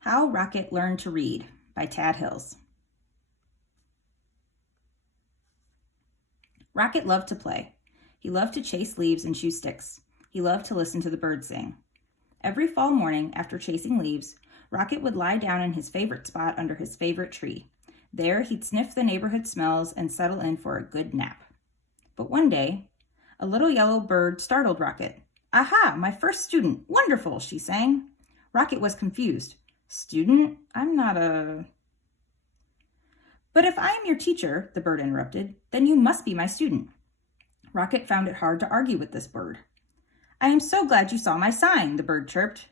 How Rocket Learned to Read by Tad Hills. Rocket loved to play. He loved to chase leaves and chew sticks. He loved to listen to the birds sing. Every fall morning, after chasing leaves, Rocket would lie down in his favorite spot under his favorite tree. There, he'd sniff the neighborhood smells and settle in for a good nap. But one day, a little yellow bird startled Rocket. "Aha, my first student! Wonderful!" she sang. Rocket was confused. "Student? I'm not a..." "But if I am your teacher," the bird interrupted, "then you must be my student." Rocket found it hard to argue with this bird. "I am so glad you saw my sign," the bird chirped.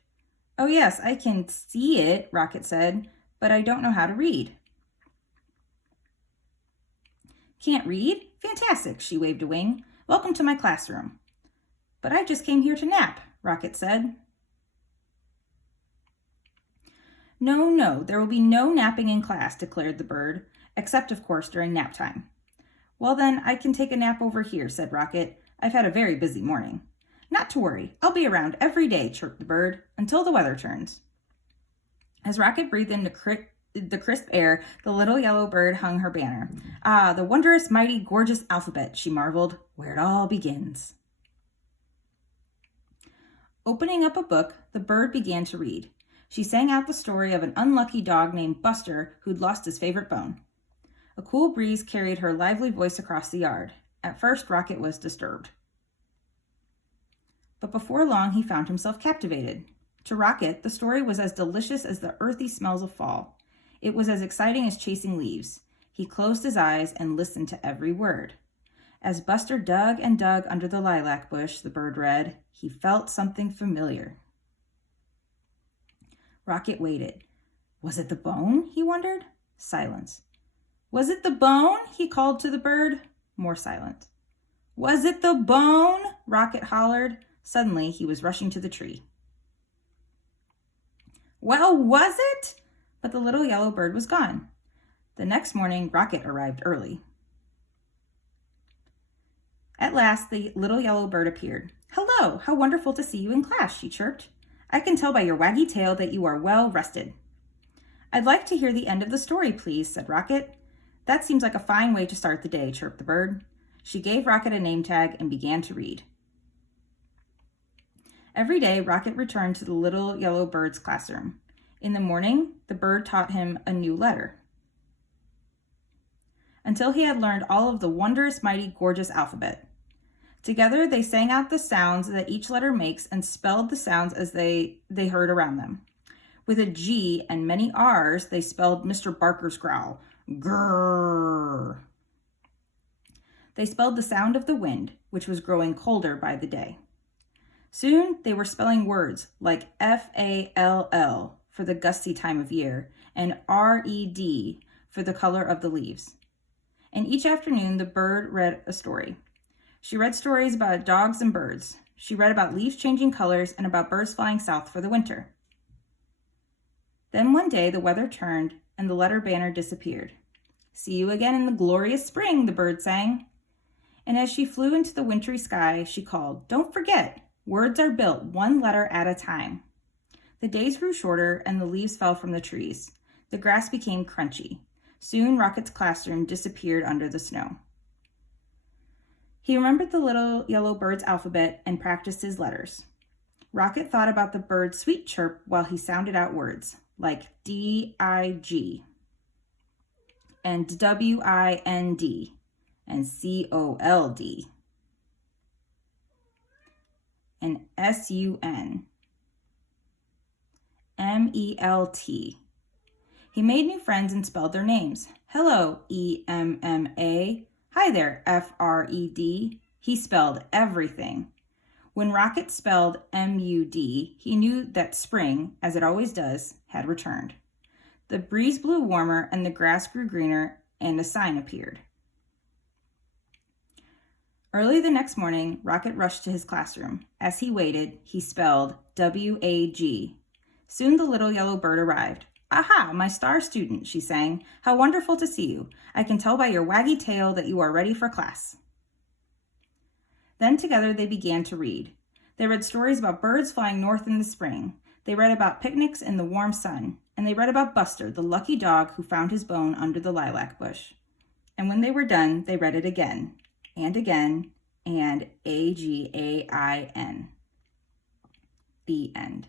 "Oh yes, I can see it," Rocket said, "but I don't know how to read." "Can't read? Fantastic," she waved a wing. "Welcome to my classroom." "But I just came here to nap," Rocket said. No, there will be no napping in class," declared the bird, "except, of course, during nap time." "Well then, I can take a nap over here," said Rocket. "I've had a very busy morning." "Not to worry, I'll be around every day," chirped the bird, "until the weather turns." As Rocket breathed in the crisp air, the little yellow bird hung her banner. "Ah, the wondrous, mighty, gorgeous alphabet," she marveled, "where it all begins." Opening up a book, the bird began to read. She sang out the story of an unlucky dog named Buster who'd lost his favorite bone. A cool breeze carried her lively voice across the yard. At first, Rocket was disturbed. But before long, he found himself captivated. To Rocket, the story was as delicious as the earthy smells of fall. It was as exciting as chasing leaves. He closed his eyes and listened to every word. As Buster dug and dug under the lilac bush, the bird read, he felt something familiar. Rocket waited. Was it the bone? He wondered. Silence. Was it the bone? He called to the bird. More silence. Was it the bone? Rocket hollered. Suddenly, he was rushing to the tree. Well, was it? But the little yellow bird was gone. The next morning, Rocket arrived early. At last, the little yellow bird appeared. "Hello, how wonderful to see you in class," she chirped. "I can tell by your waggy tail that you are well rested." "I'd like to hear the end of the story, please," said Rocket. "That seems like a fine way to start the day," chirped the bird. She gave Rocket a name tag and began to read. Every day, Rocket returned to the little yellow bird's classroom. In the morning, the bird taught him a new letter, until he had learned all of the wondrous, mighty, gorgeous alphabet. Together, they sang out the sounds that each letter makes and spelled the sounds as they heard around them. With a G and many R's, they spelled Mr. Barker's growl. Grrr. They spelled the sound of the wind, which was growing colder by the day. Soon, they were spelling words like FALL for the gusty time of year and RED for the color of the leaves. And each afternoon, the bird read a story. She read stories about dogs and birds. She read about leaves changing colors and about birds flying south for the winter. Then one day, the weather turned and the letter banner disappeared. "See you again in the glorious spring," the bird sang. And as she flew into the wintry sky, she called, "Don't forget, words are built one letter at a time." The days grew shorter and the leaves fell from the trees. The grass became crunchy. Soon, Rocket's classroom disappeared under the snow. He remembered the little yellow bird's alphabet and practiced his letters. Rocket thought about the bird's sweet chirp while he sounded out words like DIG and WIND and COLD and SUN, MELT. He made new friends and spelled their names. "Hello, EMMA. Hi there, FRED. He spelled everything. When Rocket spelled MUD, he knew that spring, as it always does, had returned. The breeze blew warmer and the grass grew greener and a sign appeared. Early the next morning, Rocket rushed to his classroom. As he waited, he spelled WAG. Soon the little yellow bird arrived. "Aha, my star student," she sang. "How wonderful to see you. I can tell by your waggy tail that you are ready for class." Then together they began to read. They read stories about birds flying north in the spring. They read about picnics in the warm sun. and they read about Buster, the lucky dog who found his bone under the lilac bush. And when they were done, they read it again, and again, and AGAIN. The end.